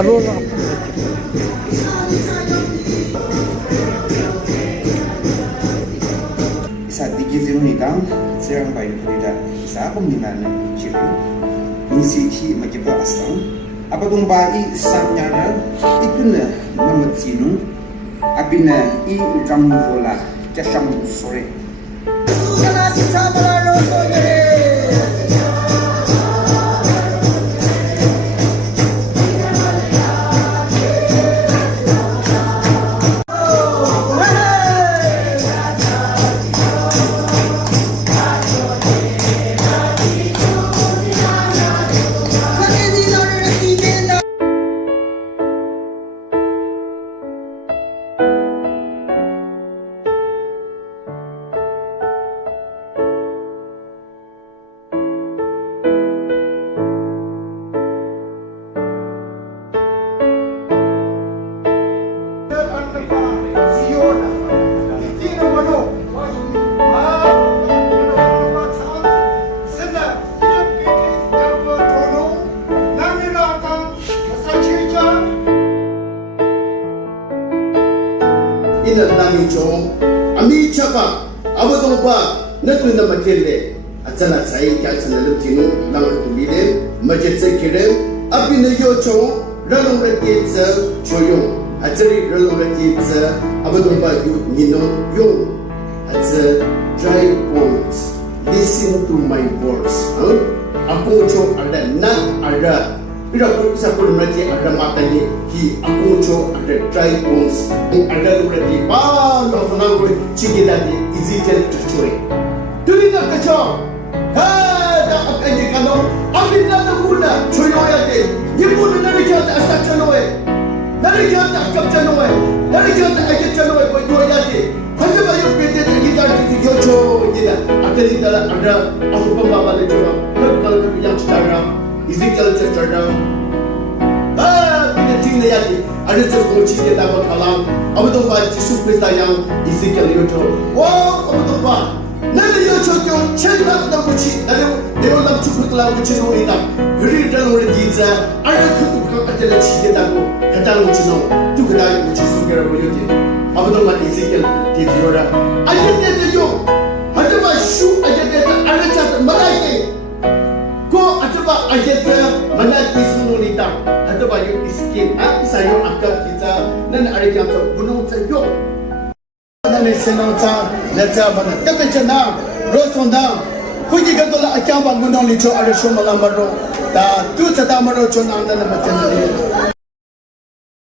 Abo na. Isa digiziro nitang serang bayu kita isa pembinaan ciru musiki magiba asam apa dong bai samnyara ikuna namatsinu abina I rambola kasham sore ina nami chong ami chapa abadong ba nakun na makelle achana sai kya chana lutinu nang tubide majet se kire abin yo chong ralong rati sa choyong achari ralong rati sa abadong ba yu nino yo atsa dry bones listen to my words aku cho ada na ada bila aku bisa bermati ada matanya ki aku co ada dry bones ada berarti bang of nanggul cigi tadi ezekiel tercuai dulu nak kacau kada akan dikandung ambil nada muda cuyo ya ke ibu dari kata asal canoe dari kata akap canoe dari kata ajat canoe buat ya ke hanya bayu pete kita di yocho kita akan di dalam ada aku pembawa lecora kalau yang sekarang Ezekiel chapter bila tinggal yaki ada sekoci kita berkalam abang ba Yesus Kristus yang Ezekiel itu wow abang ba nanti yocho kyo cendang dan kuci ada dewa dalam cukup dalam kuci nuri tak beri dalam orang jiza ada kutuk ada lecih kita ko kata kuci no tu kena kuci sumber boleh abang ba Ezekiel di Florida ayatnya tu yo ada ba shu ayatnya ada cat malaikat ko ataba ajeta mana kisunu nita ataba yo iskin isayo akap kita nan ari jam so gunung sayo nan senota leta bana tapechana rosonda kuji gadola akamba gunung licho ari shomala maro ta tu tata maro chona nan matende